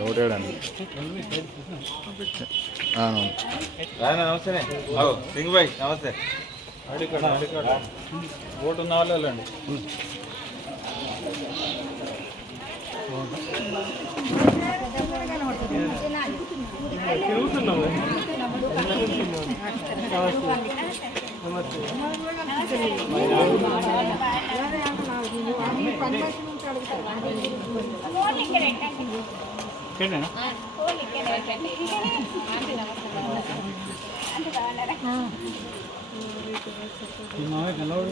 ఒకటేడండి నమస్తే సింగ్ భాయ్ నమస్తే ఓటు ఉన్న వాళ్ళు వెళ్ళండి ఇక్కడేనా ఈ మామయ్య కలవడు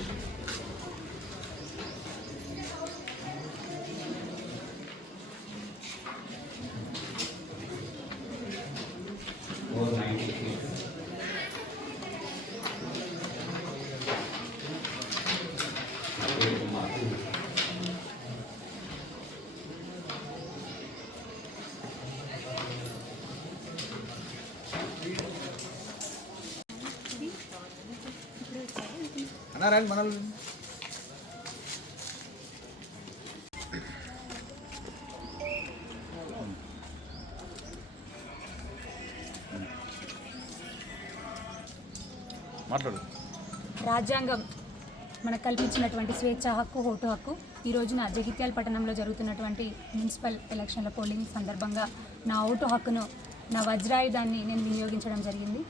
అన్నారా మన మాట్లాడు. రాజ్యాంగం మనకు కల్పించినటువంటి స్వేచ్ఛ హక్కు ఓటు హక్కు. ఈ రోజున జగిత్యాల పట్టణంలో జరుగుతున్నటువంటి మున్సిపల్ ఎలక్షన్ల పోలింగ్ సందర్భంగా నా ఓటు హక్కును నా వజ్రాయుధాన్ని నేను వినియోగించడం జరిగింది.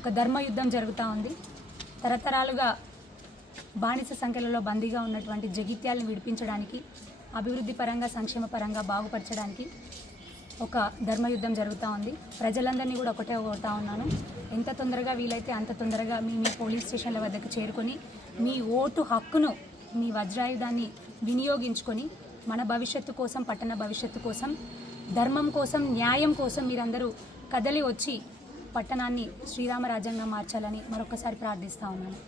ఒక ధర్మయుద్ధం జరుగుతూ ఉంది. తరతరాలుగా బానిస సంఖ్యలలో బందీగా ఉన్నటువంటి జగిత్యాలను విడిపించడానికి అభివృద్ధి పరంగా సంక్షేమ పరంగా బాగుపరచడానికి ఒక ధర్మయుద్ధం జరుగుతూ ఉంది. ప్రజలందరినీ కూడా ఒకటే కోరుతా ఉన్నాను. ఎంత తొందరగా వీలైతే అంత తొందరగా మీ మీ పోలీస్ స్టేషన్ల వద్దకు చేరుకొని మీ ఓటు హక్కును మీ వజ్రాయుధాన్ని వినియోగించుకొని మన భవిష్యత్తు కోసం పట్టణ భవిష్యత్తు కోసం ధర్మం కోసం న్యాయం కోసం మీరందరూ కదలి వచ్చి పట్టణాన్ని శ్రీరామ రాజ్యంగా మార్చాలని మరొకసారి ప్రార్థిస్తూ ఉన్నాను.